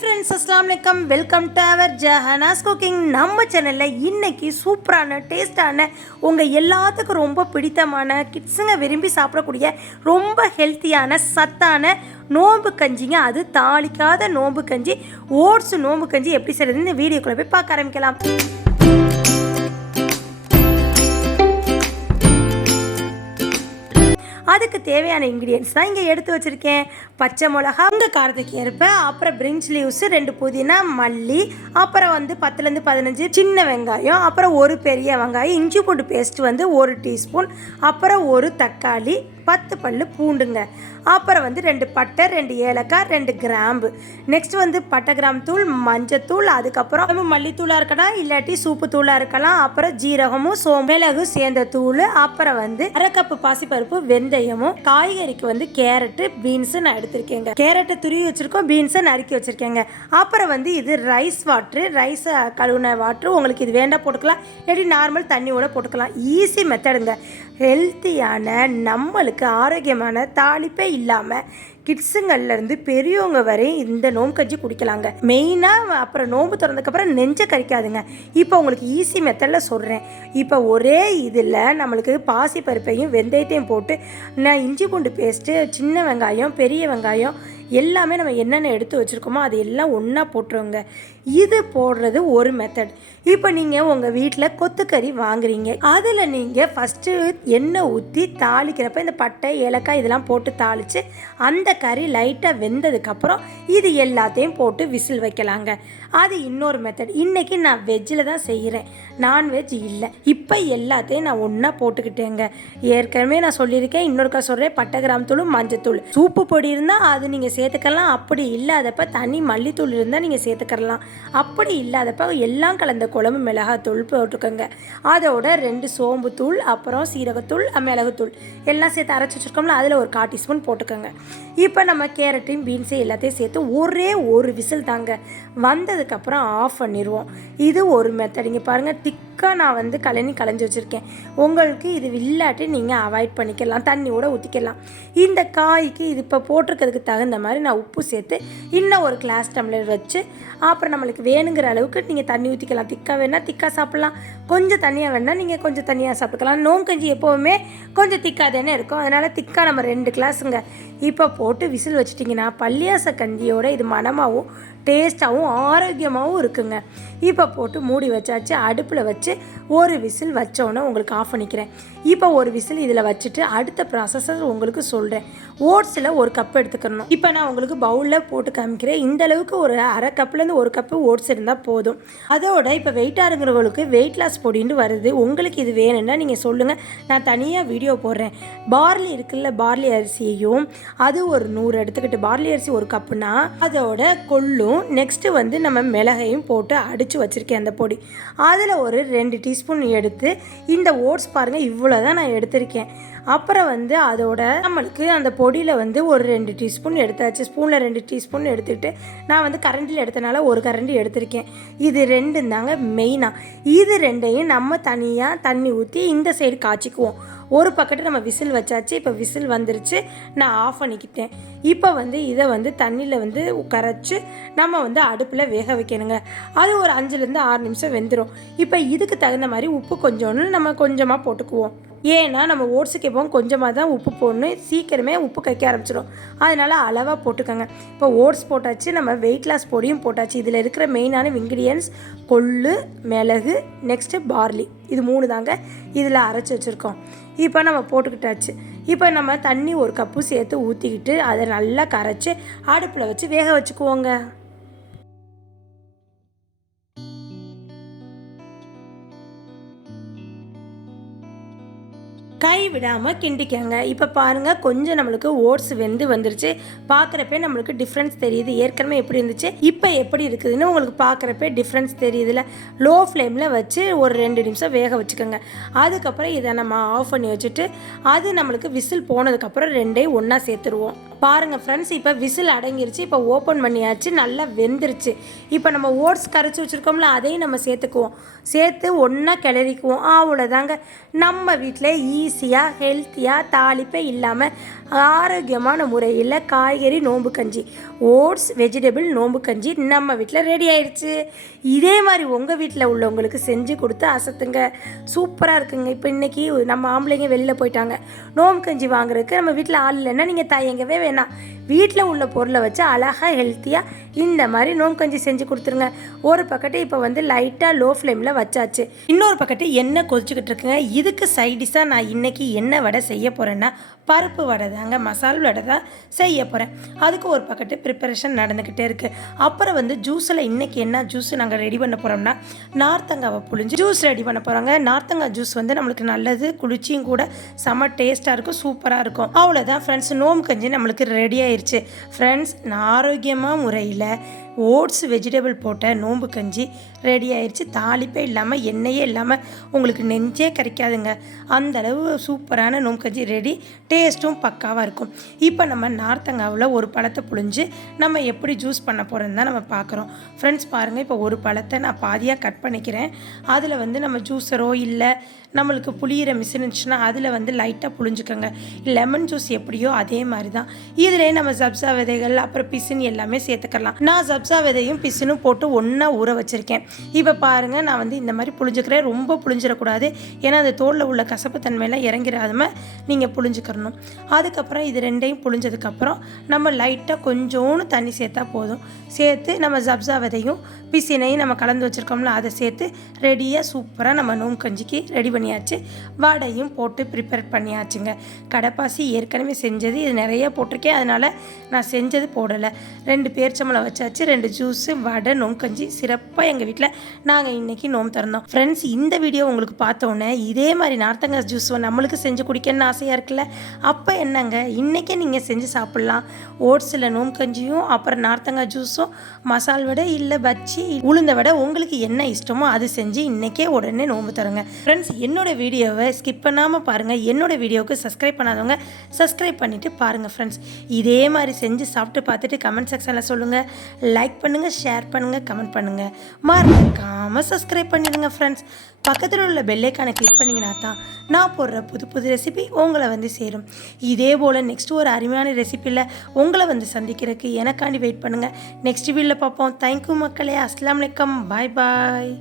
Friends, அஸ்ஸலாமு அலைக்கும். Welcome to our Jahana's cooking. நம்ம சேனலில் இன்றைக்கி சூப்பரான டேஸ்டான உங்கள் எல்லாத்துக்கும் ரொம்ப பிடித்தமான கிட்ஸுங்க விரும்பி சாப்பிடக்கூடிய ரொம்ப ஹெல்த்தியான சத்தான நோம்பு கஞ்சிங்க. அது தாளிக்காத நோம்பு கஞ்சி, ஓட்ஸ் நோம்பு கஞ்சி எப்படி செய்கிறதுன்னு இந்த வீடியோக்குள்ளே போய் பார்க்க ஆரம்பிக்கலாம். அதுக்கு தேவையான இன்க்ரீடியன்ஸ் தான் இங்கே எடுத்து வச்சுருக்கேன். பச்சை மிளகா உங்கள் காரத்துக்கு ஏற்ப, அப்புறம் பிரிஞ்ச் லீவ்ஸு 2 புதினா, மல்லி, அப்புறம் 10லேருந்து 15 சின்ன வெங்காயம், அப்புறம் ஒரு பெரிய வெங்காயம், இஞ்சி பூண்டு பேஸ்ட் 1 டீஸ்பூன், அப்புறம் ஒரு தக்காளி, 10 பல்லு பூண்டுங்க, அப்புறம் 2 பட்டை, 2 ஏலக்காய், 2 கிராம்பு, நெக்ஸ்ட் பட்டை கிராம்பு தூள், மஞ்சத்தூள், அதுக்கப்புறம் மல்லித்தூளாக இருக்கலாம், இல்லாட்டி சூப்பு தூளாக இருக்கலாம், அப்புறம் ஜீரகமும் மிளகு சேர்ந்த தூள், அப்புறம் 1/2 கப்பு பாசிப்பருப்பு, வெந்தயமும், காய்கறிக்கு கேரட்டு, பீன்ஸு நான் எடுத்திருக்கேங்க. கேரட்டை துருவி வச்சுருக்கோம், பீன்ஸை நறுக்கி வச்சுருக்கேங்க. அப்புறம் இது ரைஸ் வாட்ரு, ரைஸ் கழுவுன வாட்ரு, உங்களுக்கு இது வேண்டாம் போட்டுக்கலாம், இல்லாட்டி நார்மல் தண்ணியோட போட்டுக்கலாம். ஈஸி மெத்தடுங்க. ஹெல்த்தியான, நம்மளுக்கு ஆரோக்கியமான, தாளிப்பே இல்லாமல் கிட்ஸுங்கள்லேருந்து பெரியவங்க வரை இந்த நோம்பு கஞ்சி குடிக்கலாங்க. மெயினாக அப்புறம் நோம்பு திறந்ததுக்கப்புறம் நெஞ்சை கறிக்காதுங்க. இப்போ உங்களுக்கு ஈஸி மெத்தடில் சொல்கிறேன். இப்போ ஒரே இதில் நம்மளுக்கு பாசி பருப்பையும் வெந்தயத்தையும் போட்டு, நான் இஞ்சி பூண்டு பேஸ்ட்டு, சின்ன வெங்காயம், பெரிய வெங்காயம் எல்லாமே நம்ம என்னென்ன எடுத்து வச்சுருக்கோமோ அது எல்லாம் ஒன்றா போட்டுருவோங்க. இது போடுறது ஒரு மெத்தட். இப்போ நீங்கள் உங்கள் வீட்டில் கொத்துக்கறி வாங்குறீங்க, அதில் நீங்கள் ஃபஸ்ட்டு எண்ணெய் ஊற்றி தாளிக்கிறப்ப இந்த பட்டை, ஏலக்காய் இதெல்லாம் போட்டு தாளித்து அந்த கறி லைட்டாக வெந்ததுக்கப்புறம் இது எல்லாத்தையும் போட்டு விசில் வைக்கலாங்க. அது இன்னொரு மெத்தட். இன்றைக்கி நான் வெஜ்ஜில் தான் செய்கிறேன், நான்வெஜ் இல்லை. இப்போ எல்லாத்தையும் நான் ஒன்றா போட்டுக்கிட்டேங்க. ஏற்கனவே நான் சொல்லியிருக்கேன், இன்னொருக்கா சொல்கிறேன், பட்டை கிராம்பு தூள், மஞ்சத்தூள், சூப்பு பொடி இருந்தால் அது நீங்கள் சேர்த்துக்கலாம். அப்படி இல்லாதப்ப தனி மல்லித்தூள் இருந்தால் நீங்கள் சேர்த்துக்கலாம். அப்படி இல்லாதப்ப எல்லாம் கலந்த குழம்பு மிளகாத்தூள் போட்டுக்கோங்க. அதோட 2 சோம்பு தூள், அப்புறம் சீரகத்தூள், மிளகுத்தூள் எல்லாம் சேர்த்து அரைச்சி வச்சுருக்கோம்ல, அதில் ஒரு 1/4 டீஸ்பூன் போட்டுக்கோங்க. இப்போ நம்ம கேரட்டையும் பீன்ஸையும் எல்லாத்தையும் சேர்த்து ஒரே ஒரு விசில் தாங்க. வந்ததுக்கப்புறம் ஆஃப் பண்ணிடுவோம். இது ஒரு மெத்தட். இங்கே பாருங்கள், திக்காக நான் களைஞ்சி வச்சுருக்கேன். உங்களுக்கு இது இல்லாட்டி நீங்கள் அவாய்ட் பண்ணிக்கலாம், தண்ணியோட ஊற்றிக்கலாம். இந்த காய்க்கு இது இப்போ போட்டிருக்கிறதுக்கு தகுந்த மாதிரி நான் உப்பு சேர்த்து இன்னும் ஒரு கிளாஸ் டம்ளர் வச்சு, அப்புறம் நம்மளுக்கு வேணுங்கிற அளவுக்கு நீங்கள் தண்ணி ஊற்றிக்கலாம். திக்காக வேணால் திக்காக சாப்பிட்லாம், கொஞ்சம் தண்ணியாக வேணால் நீங்கள் கொஞ்சம் தண்ணியாக சாப்பிட்டுக்கலாம். நோம்பு கஞ்சி எப்போவுமே கொஞ்சம் திக்காக தானே இருக்கும், அதனால் திக்காக நம்ம 2 கிளாஸுங்க. இப்போ போட்டு விசில் வச்சிட்டிங்கன்னா பள்ளியாச கஞ்சியோட இது மணமாகவும் டேஸ்ட்டாகவும் ஆரோக்கியமாகவும் இருக்குங்க. இப்போ போட்டு மூடி வச்சாச்சு. அடுப்பில் வச்சு ஒரு விசில் வச்சோன்னே உங்களுக்கு ஆஃப் பண்ணிக்கிறேன். இப்போ ஒரு விசில் இதில் வச்சுட்டு அடுத்த ப்ராசஸர் உங்களுக்கு சொல்கிறேன். ஓட்ஸில் 1 கப் எடுத்துக்கணும். இப்போ நான் உங்களுக்கு பவுலில் போட்டு காமிக்கிறேன். இந்த அளவுக்கு ஒரு 1/2 கப்லேருந்து 1 கப்பு ஓட்ஸ் இருந்தால் போதும். அதோட இப்போ வெயிட்டாக இருக்கிறவங்களுக்கு வெயிட் லாஸ் பொடின்னு வருது. உங்களுக்கு இது வேணும்னா நீங்கள் சொல்லுங்கள், நான் தனியாக வீடியோ போடுறேன். பார்லி இருக்குல்ல, பார்லி அரிசியையும் அது ஒரு 100 எடுத்துக்கிட்டு, பார்லி அரிசி 1 கப்புனா அதோட கொள்ளும், நெக்ஸ்ட்டு நம்ம மிளகையும் போட்டு அடித்து வச்சுருக்கேன் அந்த பொடி. அதில் ஒரு 2 டீஸ்பூன் எடுத்து, இந்த ஓட்ஸ் பாருங்கள் இவ்வளோ தான் நான் எடுத்திருக்கேன். அப்புறம் அதோட நம்மளுக்கு அந்த பொடியில் ஒரு 2 டீஸ்பூன் எடுத்தாச்சு. ஸ்பூனில் 2 டீஸ்பூன் எடுத்துக்கிட்டு, நான் கரண்டியில் எடுத்தனால 1 கரண்டி எடுத்திருக்கேன். இது 2 தாங்க மெயினாக. இது 2ஐயும் நம்ம தனியாக தண்ணி ஊற்றி இந்த சைடு காய்ச்சிக்குவோம். ஒரு பக்கெட்டு நம்ம விசில் வச்சாச்சு. இப்போ விசில் வந்துருச்சு, நான் ஆஃப் பண்ணிக்கிட்டேன். இப்போ இதை தண்ணியில் கரைச்சி நம்ம அடுப்பில் வேக வைக்கணுங்க. அது ஒரு 5லேருந்து 6 நிமிஷம் வெந்துடும். இப்போ இதுக்கு தகுந்த மாதிரி உப்பு கொஞ்சோன்னு நம்ம கொஞ்சமாக போட்டுக்குவோம். ஏன்னா நம்ம ஓட்ஸுக்கு எப்போவும் கொஞ்சமாக தான் உப்பு போடணும், சீக்கிரமே உப்பு கைக்க ஆரம்பிச்சிடும். அதனால் அளவாக போட்டுக்கோங்க. இப்போ ஓட்ஸ் போட்டாச்சு, நம்ம வெயிட் லாஸ் பொடியும் போட்டாச்சு. இதில் இருக்கிற மெயினான இன்க்ரீடியன்ஸ் கொள்ளு, மிளகு, நெக்ஸ்ட்டு பார்லி, இது 3 தாங்க இதில் அரைச்சி வச்சுருக்கோம். இப்போ நம்ம போட்டுக்கிட்டாச்சு. இப்போ நம்ம தண்ணி 1 கப்பு சேர்த்து ஊற்றிக்கிட்டு அதை நல்லா கரைச்சி அடுப்பில் வச்சு வேக வச்சுக்குவோங்க. கை விடாமல் கிண்டிக்கங்க. இப்போ பாருங்கள், கொஞ்சம் நம்மளுக்கு ஓட்ஸ் வெந்து வந்துருச்சு. பார்க்குறப்பே நம்மளுக்கு டிஃப்ரென்ஸ் தெரியுது. ஏற்கனவே எப்படி இருந்துச்சு, இப்போ எப்படி இருக்குதுன்னு உங்களுக்கு பார்க்குறப்பே டிஃப்ரென்ஸ் தெரியுதுல. லோ ஃப்ளேமில் வச்சு ஒரு 2 நிமிஷம் வேக வச்சுக்கோங்க. அதுக்கப்புறம் இதை நம்ம ஆஃப் பண்ணி வச்சுட்டு, அது நம்மளுக்கு விசில் போனதுக்கப்புறம் 2ஐயும் ஒன்றா சேர்த்துருவோம். பாருங்கள் ஃப்ரெண்ட்ஸ், இப்போ விசில் அடங்கிருச்சு. இப்போ ஓப்பன் பண்ணியாச்சு, நல்லா வெந்துருச்சு. இப்போ நம்ம ஓட்ஸ் கரைச்சி வச்சுருக்கோம்ல, அதையும் நம்ம சேர்த்துக்குவோம். சேர்த்து ஒன்றா கிளறிக்குவோம். அவ்வளோதாங்க, நம்ம வீட்டில் ஈஸியாக ஹெல்த்தியாக தாளிப்பே இல்லாமல் ஆரோக்கியமான முறையில் காய்கறி நோம்பு கஞ்சி, ஓட்ஸ் வெஜிடபிள் நோம்பு கஞ்சி நம்ம வீட்டில் ரெடி ஆயிடுச்சு. இதே மாதிரி உங்கள் வீட்டில் உள்ளவங்களுக்கு செஞ்சு கொடுத்து அசத்துங்க. சூப்பராக இருக்குங்க. இப்போ இன்றைக்கி நம்ம ஆம்பளைங்க வெளியில் போயிட்டாங்க, நோம்பு கஞ்சி வாங்குறதுக்கு நம்ம வீட்டில் ஆள் இல்லைன்னா நீங்கள் தயங்கவே வேணாம். வீட்டில் உள்ள பொருளை வச்சு அழகாக ஹெல்த்தியாக இந்த மாதிரி நோம்பு கஞ்சி செஞ்சு கொடுத்துருங்க. ஒரு பக்கெட்டு இப்போ வந்து லைட்டாக லோ ஃப்ளேமில் வச்சாச்சு. இன்னொரு பக்கெட்டு எண்ணெய் கொதிச்சுக்கிட்டு இருக்குங்க. இதுக்கு சைடிஷாக நான் இன்றைக்கி என்ன வடை செய்ய போகிறேன்னா பருப்பு வடை தாங்க, மசால் வடை தான் செய்ய போகிறேன். அதுக்கு ஒரு பக்கெட்டு ப்ரிப்பரேஷன் நடந்துக்கிட்டே இருக்குது. அப்புறம் வந்து ஜூஸில் இன்றைக்கி என்ன ஜூஸ் நாங்கள் ரெடி பண்ண போகிறோம்னா நார்த்தங்காவை புழிஞ்சு ஜூஸ் ரெடி பண்ண போகிறோங்க. நார்த்தங்காய் ஜூஸ் வந்து நம்மளுக்கு நல்லது, குளிர்ச்சியும் கூட, செம்ம டேஸ்ட்டாக இருக்கும், சூப்பராக இருக்கும். அவ்வளோதான் ஃப்ரெண்ட்ஸ், நோம்பு கஞ்சி நம்மளுக்கு ரெடி ஆயிடுச்சு. ஃப்ரெண்ட்ஸ், ஆரோக்கியமாக முறையில் ஓட்ஸ் வெஜிடபிள் போட்ட நோம்பு கஞ்சி ரெடி ஆயிடுச்சு. தாளிப்பே இல்லாமல், எண்ணெயே இல்லாமல் உங்களுக்கு நெஞ்சே கறிக்காதுங்க. அந்தளவு சூப்பரான நோம்பு கஞ்சி ரெடி. டேஸ்ட்டும் பக்காவாக இருக்கும். இப்போ நம்ம நார்த்தங்காவில் ஒரு பழத்தை புழிஞ்சு நம்ம எப்படி ஜூஸ் பண்ண போகிறோன்னு தான் நம்ம பார்க்குறோம். ஃப்ரெண்ட்ஸ் பாருங்கள், இப்போ ஒரு பழத்தை நான் பாதியாக கட் பண்ணிக்கிறேன். அதில் வந்து நம்ம ஜூஸரோ இல்லை நம்மளுக்கு புளியிற மிஷின் இருந்துச்சுன்னா அதில் வந்து லைட்டாக புழிஞ்சுக்கோங்க. லெமன் ஜூஸ் எப்படியோ அதே மாதிரி தான். இதிலே நம்ம சப்ஸா விதைகள் அப்புறம் பிசின் எல்லாமே சேர்த்துக்கலாம். நான் சப்ஸா விதையும் பிசினும் போட்டு ஒன்றா ஊற வச்சுருக்கேன். இப்போ பாருங்கள், நான் வந்து இந்த மாதிரி புழிஞ்சுக்கிறேன். ரொம்ப புழிஞ்சிடக்கூடாது, ஏன்னா அந்த தோலில் உள்ள கசப்பு தன்மையெல்லாம் இறங்கிறாதமாக நீங்கள் புழிஞ்சுக்கிறணும். அதுக்கப்புறம் இது ரெண்டையும் புழிஞ்சதுக்கப்புறம் நம்ம லைட்டாக கொஞ்சோன்னு தண்ணி சேர்த்தா போதும். சேர்த்து நம்ம சப்ஸா விதையும் பிசினையும் நம்ம கலந்து வச்சுருக்கோம்ல, அதை சேர்த்து ரெடியாக சூப்பராக நம்ம நோம்பு கஞ்சிக்கு ரெடி பண்ணியாச்சு. வடையும் போட்டு ப்ரிப்பேர் பண்ணியாச்சுங்க. கடைப்பாசி ஏற்கனவே செஞ்சது, இது நிறைய போட்டிருக்கேன், அதனால் நான் செஞ்சது போடலை. 2 பேரிச்சம்பழம் வச்சாச்சு, 2 ஜூஸு, வடை, நோம்பு கஞ்சி சிறப்பாக எங்கள் வீட்டில் நாங்கள் இன்றைக்கி நோம்பு திறந்தோம். ஃப்ரெண்ட்ஸ், இந்த வீடியோ உங்களுக்கு பார்த்தோன்னே இதே மாதிரி நார்த்தங்காய் ஜூஸ் நம்மளுக்கு செஞ்சு குடிக்கணும்னு ஆசையாக இருக்குல்ல? அப்போ என்னங்க, இன்றைக்கே நீங்கள் செஞ்சு சாப்பிட்லாம். ஓட்ஸில் நோம்பு கஞ்சியும் அப்புறம் நார்த்தங்காய் ஜூஸும், மசால் வடை இல்லை பஜ்ஜி, உளுந்த வடை, உங்களுக்கு என்ன இஷ்டமோ அது செஞ்சு இன்றைக்கே உடனே நோம்பு தருங்க. ஃப்ரெண்ட்ஸ், என்னோடய வீடியோவை ஸ்கிப் பண்ணாமல் பாருங்கள். என்னோடய வீடியோவுக்கு சப்ஸ்கிரைப் பண்ணாதவங்க சப்ஸ்கிரைப் பண்ணிவிட்டு பாருங்கள். ஃப்ரெண்ட்ஸ், இதே மாதிரி செஞ்சு சாப்பிட்டு பார்த்துட்டு கமெண்ட் செக்ஷனில் சொல்லுங்கள். லைக் பண்ணுங்கள், ஷேர் பண்ணுங்கள், கமெண்ட் பண்ணுங்கள். மறக்காமல் சப்ஸ்கிரைப் பண்ணிடுங்க. ஃப்ரெண்ட்ஸ், பக்கத்தில் உள்ள பெல்லைக்கானை கிளிக் பண்ணிங்கன்னா தான் நான் போடுற புது புது ரெசிபி உங்களை வந்து சேரும். இதே போல் நெக்ஸ்ட் ஒரு அருமையான ரெசிபியில் உங்களை வந்து சந்திக்கிறதுக்கு எனக்காண்டி வெயிட் பண்ணுங்கள். நெக்ஸ்ட் வீடியோவில் பார்ப்போம். தேங்க்யூ மக்களே. அஸ்ஸலாமு அலைக்கும். பாய் பாய்.